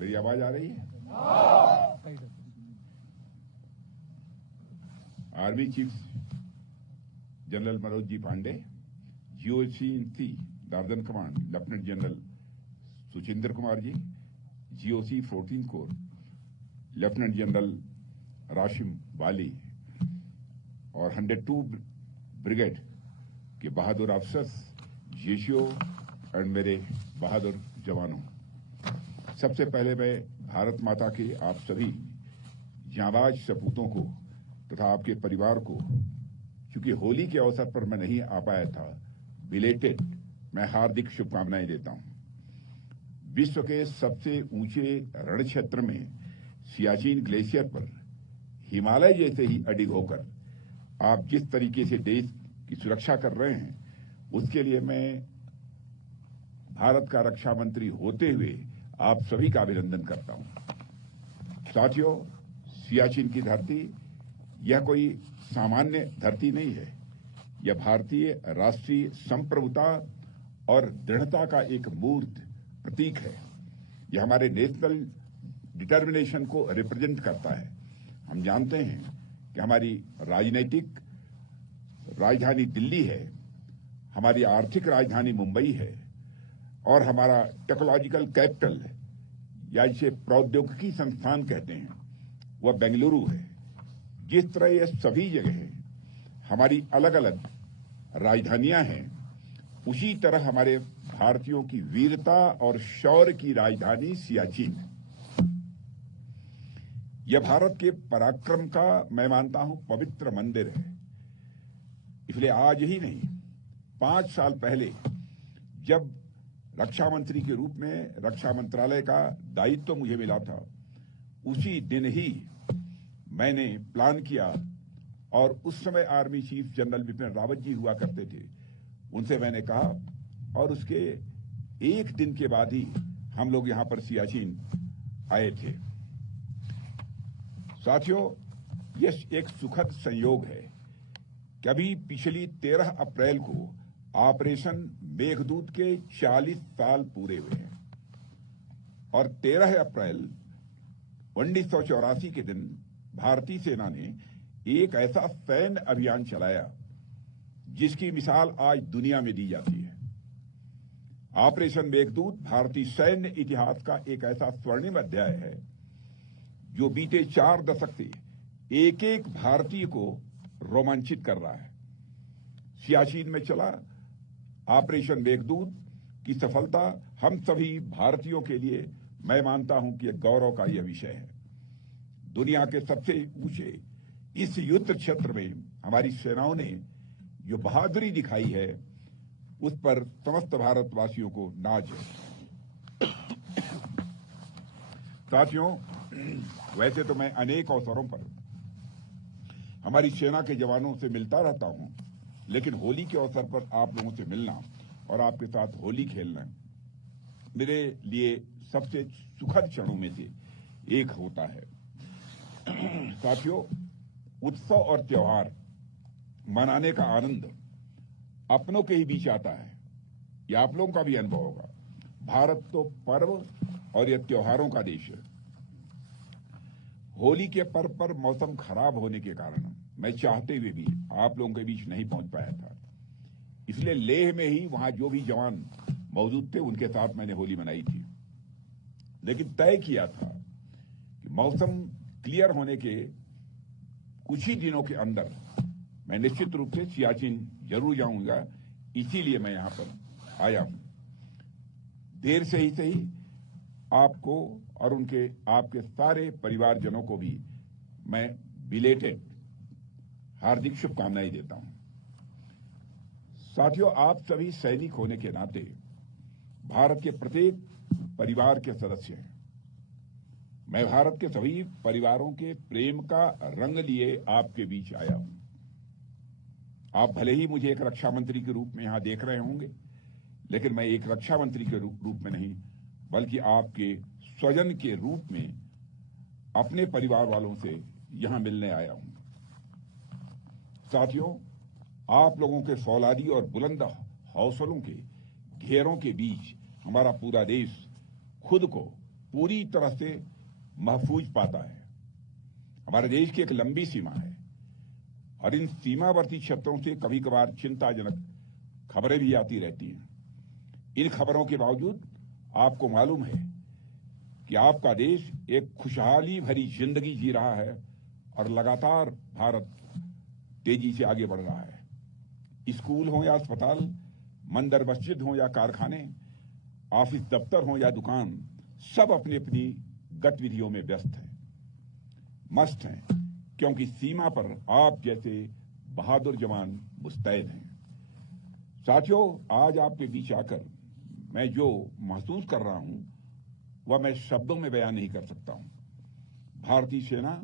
मेरी आवाज आ रही है? Army chief general Manoj ji Pande, GOC northern command lieutenant general Suchinder Kumar ji, GOC 14 corps lieutenant general Rashim Bali और 102 ब्रिगेड के बहादुर अफसर्स, जेशियो और मेरे बहादुर जवानों, सबसे पहले मैं भारत माता के आप सभी जांबाज सपूतों को तथा आपके परिवार को, क्योंकि होली के अवसर पर मैं नहीं आ पाया था, बिलेटेड मैं हार्दिक शुभकामनाएं देता हूं। विश्व के सबसे ऊंचे रण क्षेत्र में सियाचिन ग्लेशियर पर हिमालय जैसे ही अडिग होकर आप जिस तरीके से देश की सुरक्षा कर रहे हैं, उसके लिए मैं भारत का रक्षा मंत्री होते हुए आप सभी का अभिनंदन करता हूं। साथियों, सियाचिन की धरती यह कोई सामान्य धरती नहीं है। यह भारतीय राष्ट्रीय संप्रभुता और दृढ़ता का एक मूर्त प्रतीक है। यह हमारे नेशनल डिटर्मिनेशन को रिप्रेजेंट करता है। हम जानते हैं कि हमारी राजनीतिक राजधानी दिल्ली है, हमारी आर्थिक राजधानी मुंबई है और हमारा टेक्नोलॉजिकल कैपिटल है, या इसे प्रौद्योगिकी संस्थान कहते हैं, वह बेंगलुरु है। जिस तरह ये सभी जगह हमारी अलग अलग राजधानियां हैं, उसी तरह हमारे भारतीयों की वीरता और शौर्य की राजधानी सियाचिन है। यह भारत के पराक्रम का, मैं मानता हूं, पवित्र मंदिर है। इसलिए आज ही नहीं, 5 साल पहले जब रक्षा मंत्री के रूप में रक्षा मंत्रालय का दायित्व मुझे मिला था, उसी दिन ही मैंने प्लान किया और उस समय army chief general Bipin Rawat ji हुआ करते थे, उनसे मैंने कहा और उसके एक दिन के बाद ही हम लोग यहां पर सियाचिन आए थे। साथियों, यह एक सुखद संयोग है कि अभी पिछली 13 अप्रैल को ऑपरेशन मेघदूत के 40 साल पूरे हुए हैं और 13 अप्रैल 1984 के दिन भारतीय सेना ने एक ऐसा सैन्य अभियान चलाया जिसकी मिसाल आज दुनिया में दी जाती है। ऑपरेशन मेघदूत भारतीय सैन्य इतिहास का एक ऐसा स्वर्णिम अध्याय है जो बीते 4 दशक से एक एक भारतीय को रोमांचित कर रहा है। सियाचिन में चला ऑपरेशन मेघदूत की सफलता हम सभी भारतीयों के लिए, मैं मानता हूं कि गौरव का यह विषय है। दुनिया के सबसे ऊंचे इस युद्ध क्षेत्र में हमारी सेनाओं ने जो बहादुरी दिखाई है, उस पर समस्त भारतवासियों को नाज है। साथियों, वैसे तो मैं अनेक अवसरों पर हमारी सेना के जवानों से मिलता रहता हूं, लेकिन होली के अवसर पर आप लोगों से मिलना और आपके साथ होली खेलना मेरे लिए सबसे सुखद क्षणों में से एक होता है। साथियों, उत्सव और त्योहार मनाने का आनंद अपनों के ही बीच आता है। यह आप लोगों का भी अनुभव होगा। भारत तो पर्व और यह त्योहारों का देश है। होली के पर्व पर मौसम खराब होने के कारण मैं चाहते हुए भी आप लोगों के बीच नहीं पहुंच पाया था। इसलिए लेह में ही वहां जो भी जवान मौजूद थे, उनके साथ मैंने होली मनाई थी। लेकिन तय किया था कि मौसम क्लियर होने के कुछ ही दिनों के अंदर मैं निश्चित रूप से सियाचिन जरूर जाऊंगा, इसीलिए मैं यहां पर आया हूं। देर से ही सही आपको और उनके आपके सारे परिवारजनों को भी मैं बिलेटेड हार्दिक शुभकामनाएं देता हूं। साथियों, आप सभी सैनिक होने के नाते भारत के प्रत्येक परिवार के सदस्य हैं। मैं भारत के सभी परिवारों के प्रेम का रंग लिए आपके बीच आया हूं। आप भले ही मुझे एक रक्षा मंत्री के रूप में यहां देख रहे होंगे, लेकिन मैं एक रक्षा मंत्री के रूप में नहीं, बल्कि आपके स्वजन के रूप में अपने परिवार वालों से यहां मिलने आया हूं। साथियों, आप लोगों के फौलादी और बुलंद हौसलों के घेरों के बीच हमारा पूरा देश खुद को पूरी तरह से महफूज पाता है। हमारे देश की एक लंबी सीमा है और इन सीमावर्ती क्षेत्रों से कभी कभार चिंताजनक खबरें भी आती रहती हैं। इन खबरों के बावजूद आपको मालूम है कि आपका देश एक खुशहाली भरी जिंदगी जी रहा है और लगातार भारत तेजी से आगे बढ़ रहा है। स्कूल हो या अस्पताल, मंदिर मस्जिद हो या कारखाने, ऑफिस दफ्तर हो या दुकान, सब अपनी अपनी गतिविधियों में व्यस्त हैं, मस्त हैं, क्योंकि सीमा पर आप जैसे बहादुर जवान मुस्तैद हैं। साथियों, आज आपके बीच आकर मैं जो महसूस कर रहा हूं वह मैं शब्दों में बयान नहीं कर सकता हूं। भारतीय सेना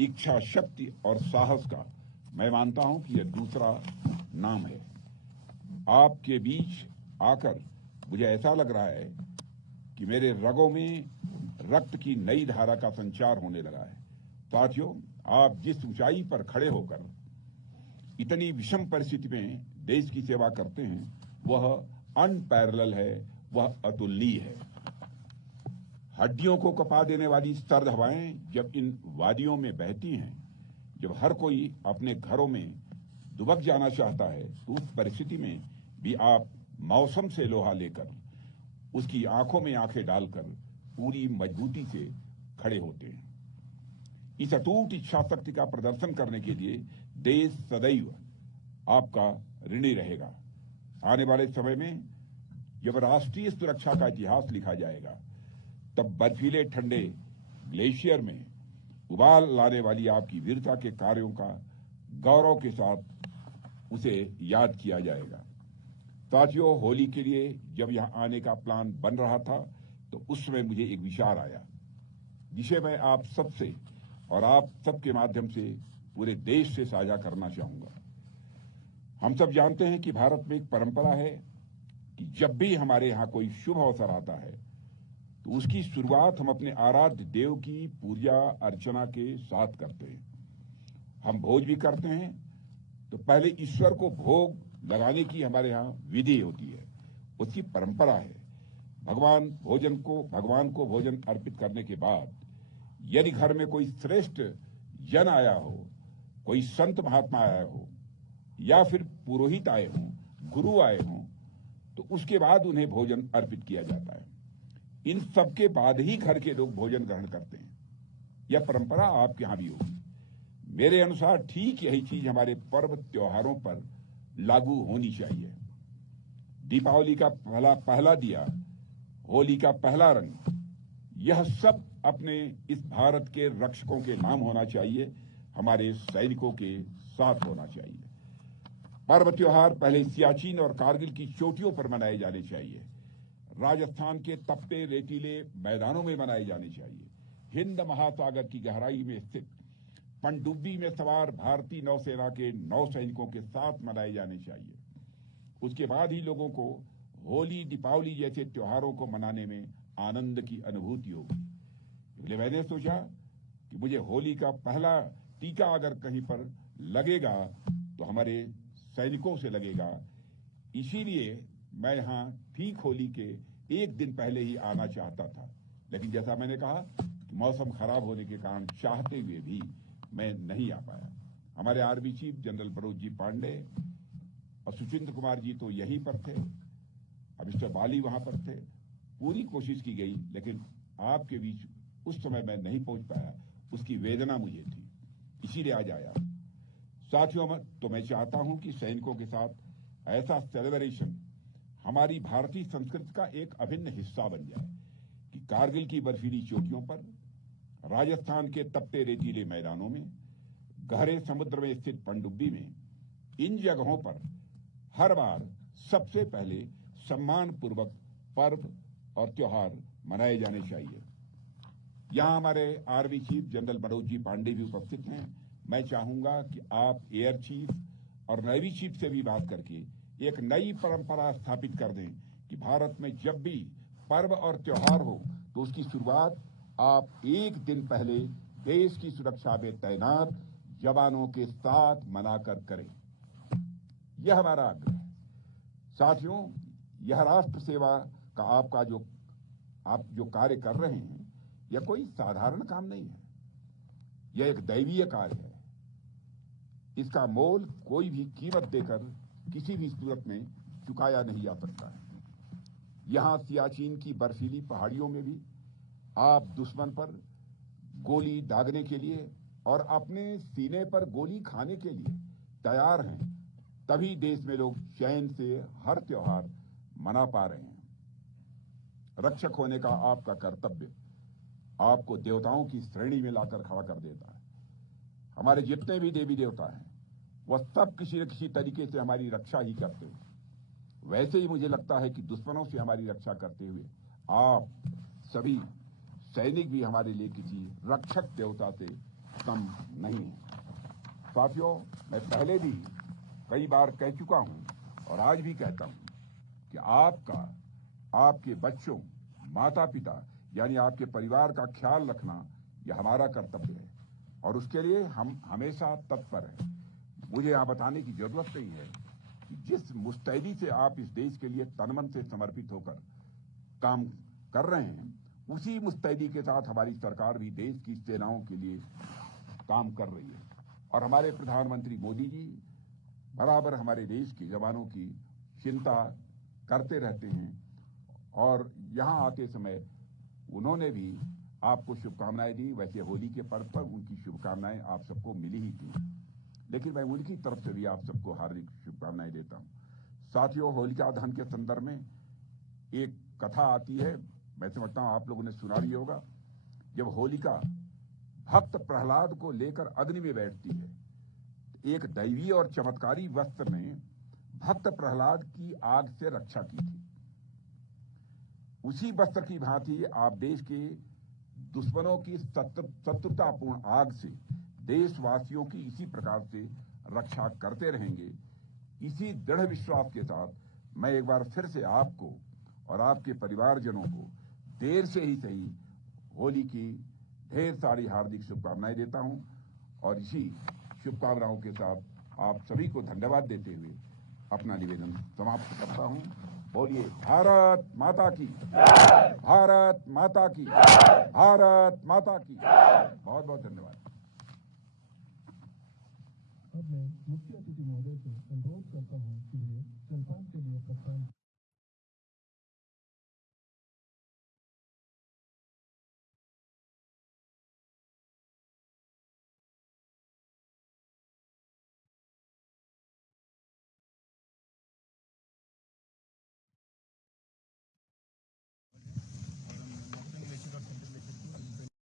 इच्छा शक्ति और साहस का मैं मानता हूं कि यह दूसरा नाम है। आपके बीच आकर मुझे ऐसा लग रहा है कि मेरे रगों में रक्त की नई धारा का संचार होने लगा है। साथियों, आप जिस ऊंचाई पर खड़े होकर इतनी विषम परिस्थिति में देश की सेवा करते हैं वह अनपैरेलल है, वह अतुलनीय है। हड्डियों को कपा देने वाली सर्द हवाएं जब इन वादियों में बहती हैं, जब हर कोई अपने घरों में दुबक जाना चाहता है, तो उस परिस्थिति में भी आप मौसम से लोहा लेकर उसकी आंखों में आंखें डालकर पूरी मजबूती से खड़े होते हैं। इस अटूट इच्छा शक्ति का प्रदर्शन करने के लिए देश सदैव आपका ऋणी रहेगा। आने वाले समय में जब राष्ट्रीय सुरक्षा का इतिहास लिखा जाएगा, तब बर्फीले ठंडे ग्लेशियर में उबाल लाने वाली आपकी वीरता के कार्यों का गौरव के साथ उसे याद किया जाएगा। साथियों, होली के लिए जब यहां आने का प्लान बन रहा था तो उस समय मुझे एक विचार आया जिसे मैं आप सबसे और आप सबके माध्यम से पूरे देश से साझा करना चाहूंगा। हम सब जानते हैं कि भारत में एक परंपरा है कि जब भी हमारे यहां कोई शुभ अवसर आता है तो उसकी शुरुआत हम अपने आराध्य देव की पूजा अर्चना के साथ करते हैं। हम भोज भी करते हैं तो पहले ईश्वर को भोग लगाने की हमारे यहाँ विधि होती है, उसकी परंपरा है। भगवान को भोजन अर्पित करने के बाद यदि घर में कोई श्रेष्ठ जन आया हो, कोई संत महात्मा आया हो या फिर पुरोहित आए हों, गुरु आए हों, तो उसके बाद उन्हें भोजन अर्पित किया जाता है। इन सबके बाद ही घर के लोग भोजन ग्रहण करते हैं। यह परंपरा आपके यहां भी होगी। मेरे अनुसार ठीक यही चीज हमारे पर्व त्योहारों पर लागू होनी चाहिए। दीपावली का पहला दिया, होली का पहला रंग, यह सब अपने इस भारत के रक्षकों के नाम होना चाहिए, हमारे सैनिकों के साथ होना चाहिए। पर्व त्योहार पहले सियाचिन और कारगिल की चोटियों पर मनाए जाने चाहिए, राजस्थान के तपते रेतीले मैदानों में मनाए जाने चाहिए, हिंद महासागर की गहराई में स्थित पनडुब्बी में सवार भारतीय नौसेना के नौसैनिकों के साथ मनाए जाने चाहिए। उसके बाद ही लोगों को होली, दीपावली जैसे त्योहारों को मनाने में आनंद की अनुभूति होगी। इसलिए मैंने सोचा कि मुझे होली का पहला टीका अगर कहीं पर लगेगा तो हमारे सैनिकों से लगेगा। इसीलिए मैं यहाँ ठीक होली के एक दिन पहले ही आना चाहता था, लेकिन जैसा मैंने कहा कि मौसम खराब होने के कारण चाहते हुए भी मैं नहीं आ पाया। हमारे army chief general Manoj ji Pandey और सुचिंद्र कुमार जी तो यहीं पर थे, और मिस्टर बाली वहां पर थे। पूरी कोशिश की गई, लेकिन आपके बीच उस समय मैं नहीं पहुंच पाया। उसकी वेदना मुझे थी, इसीलिए आज आया। साथियों, तो मैं चाहता हूं कि सैनिकों के साथ ऐसा सेलिब्रेशन हमारी भारतीय संस्कृति का एक अभिन्न हिस्सा बन जाए कि कारगिल की बर्फीली चोटियों पर, राजस्थान के तपते रेतीले मैदानों में, गहरे समुद्र में स्थित पनडुब्बी में, इन जगहों पर हर बार सबसे पहले सम्मान पूर्वक पर्व और त्योहार मनाए जाने चाहिए। यहां हमारे army chief general Manoj ji Pandey भी उपस्थित हैं। मैं चाहूंगा कि आप एयर चीफ और नेवी चीफ से भी बात करके एक नई परंपरा स्थापित कर दें कि भारत में जब भी पर्व और त्योहार हो तो उसकी शुरुआत आप एक दिन पहले देश की सुरक्षा में तैनात जवानों के साथ मनाकर करें। यह हमारा आग्रह है। साथियों, यह राष्ट्र सेवा का आप जो कार्य कर रहे हैं, यह कोई साधारण काम नहीं है, यह एक दैवीय कार्य है। इसका मोल कोई भी कीमत देकर किसी भी सूरत में चुकाया नहीं जा सकता है। यहां सियाचिन की बर्फीली पहाड़ियों में भी आप दुश्मन पर गोली दागने के लिए और अपने सीने पर गोली खाने के लिए तैयार हैं, तभी देश में लोग चैन से हर त्योहार मना पा रहे हैं। रक्षक होने का आपका कर्तव्य आपको देवताओं की श्रेणी में लाकर खड़ा कर देता है। हमारे जितने भी देवी देवता हैं वह सब किसी न किसी तरीके से हमारी रक्षा ही करते हैं। वैसे ही मुझे लगता है कि दुश्मनों से हमारी रक्षा करते हुए आप सभी सैनिक भी हमारे लिए किसी रक्षक देवता से कम नहीं है। साथियों, मैं पहले भी कई बार कह चुका हूं और आज भी कहता हूं कि आपका, आपके बच्चों, माता पिता यानी आपके परिवार का ख्याल रखना यह हमारा कर्तव्य है और उसके लिए हम हमेशा तत्पर हैं। मुझे यहां बताने की जरूरत नहीं है कि जिस मुस्तैदी से आप इस देश के लिए तन-मन से समर्पित होकर काम कर रहे हैं, उसी मुस्तैदी के साथ हमारी सरकार भी देश की सेनाओं के लिए काम कर रही है और हमारे प्रधानमंत्री मोदी जी बराबर हमारे देश के जवानों की चिंता करते रहते हैं और यहां आते समय उन्होंने भी आपको शुभकामनाएं दी। वैसे होली के पर्व पर उनकी शुभकामनाएं आप सबको मिली ही थी, लेकिन मैं उनकी तरफ से भी आप सबको हार्दिक शुभकामनाएं देता हूं। साथियों, होलिका दहन के संदर्भ में एक कथा आती है, मैं समझता हूं आप लोगों ने सुना भी होगा। जब होलिका भक्त प्रहलाद को लेकर अग्नि में बैठती है, एक दैवीय और चमत्कारी वस्त्र ने भक्त प्रहलाद की आग से रक्षा की थी। उसी वस्त्र की भांति आप देश के दुश्मनों की शत्रुतापूर्ण आग से देशवासियों की इसी प्रकार से रक्षा करते रहेंगे। इसी दृढ़ विश्वास के साथ मैं एक बार फिर से आपको और आपके परिवारजनों को देर से ही सही होली की ढेर सारी हार्दिक शुभकामनाएं देता हूं और इसी शुभकामनाओं के साथ आप सभी को धन्यवाद देते हुए अपना निवेदन समाप्त करता हूं। बोलिए भारत माता की, भारत माता की, भारत माता की। बहुत बहुत धन्यवाद। अब मैं मुख्य अतिथि महोदय से अनुरोध करता हूं कि वे जलपान के लिए प्रस्थान